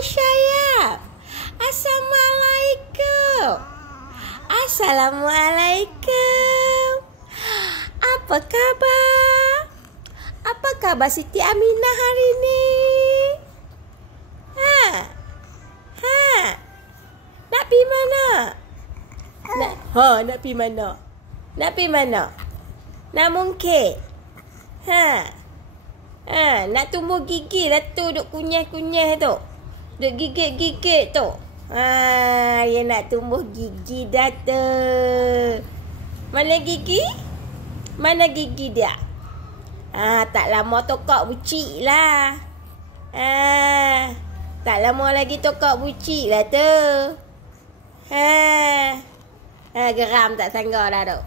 Syayab. Assalamualaikum. Assalamualaikum. Apa khabar? Apa khabar Siti Aminah hari ni? Nak pergi mana? Nak pergi mana? Nak pergi mana? Nak mungkit? Nak tumbuh gigi lah tu, duk kunyah-kunyah tu. Duk gigit-gigit tu. Dia nak tumbuh gigi dah tu. Mana gigi? Mana gigi dia? Tak lama tokak bucik lah. Tak lama lagi tokak bucik lah tu. Geram tak sangga dah tu.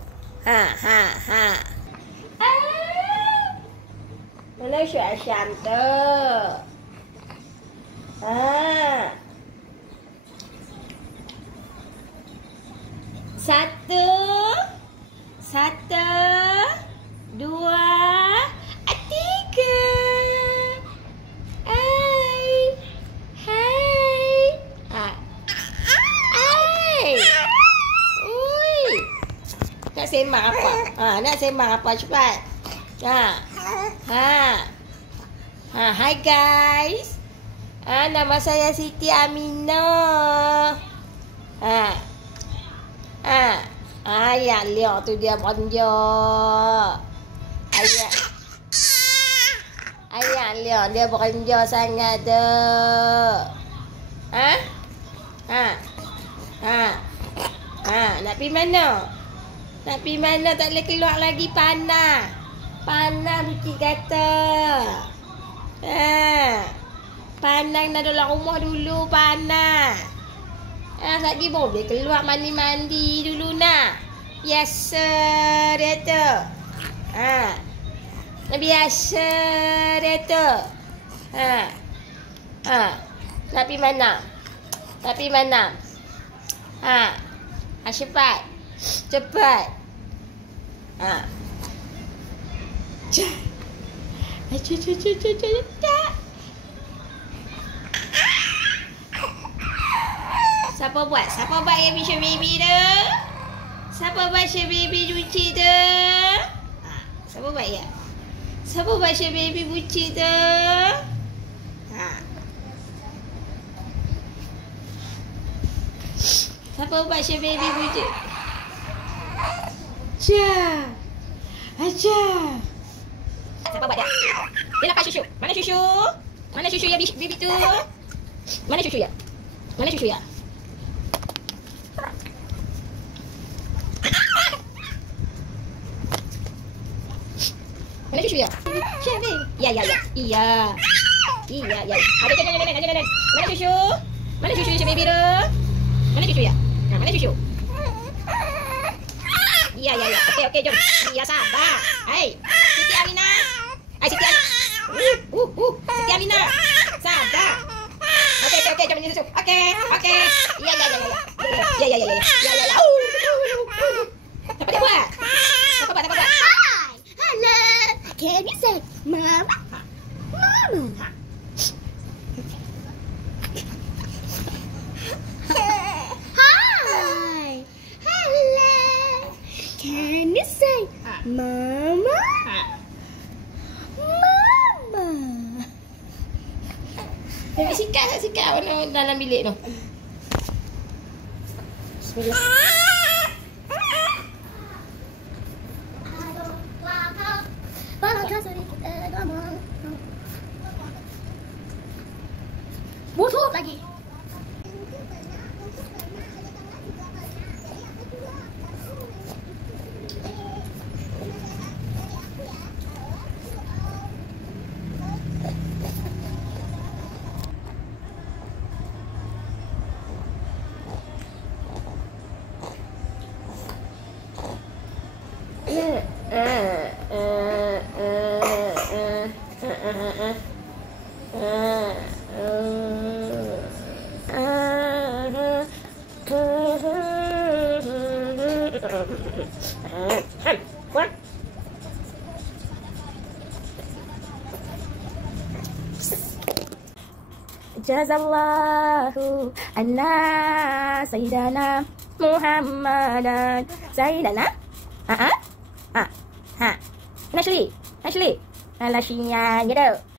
Mana Syed Asyam tu? Satu, dua, tiga. Nak sembang apa? Nak sembang apa? Cepat. Hi guys. Nama saya Siti Aminah. Ayah lihat tu dia bonjol. Ayah lihat dia bonjol sangat tu. Nak pergi mana? Nak pergi mana? Tak boleh keluar lagi, panas. Panas bucik kata. Panas nak dalam rumah dulu, panas. Lagi boleh keluar mandi-mandi dulu nak. Biasa dia tu. Biasa dia tu. Nak pergi mana? Nak pergi mana? Cepat. Cepat. Siapa buat? Siapa buat yang Syed Baby tu? Siapa buat Syed Baby bucik tu? Siapa buat ya? Siapa buat Syed Baby bucik tu? Siapa buat Syed Baby bucik? Aja. Siapa buat dia? Dia nak susu. Mana susu? Mana susu ya Baby tu? Mana susu ya? Mana susu ya? Mana susu ya? Iya. Ada. Mana susu? Mana susu Syed Baby tu? Mana susu ya? Mana susu? Iya. Okey, jom. Ya, sabar. Hai, Siti Aminah. Siti Aminah. Sabar. Okey, jom ni susu. Okey. Ya. Apa dia buat? Apa buat? Hi. Hello. Can you say mama? Hi. Hello. Can you say mama? Sikat mana dalam bilik tu. Bismillah. Tutup lagi. Jazallahu anna Sayyidana Muhammadan. Sayyidana. Ha. Ashley. Alashinya gitu.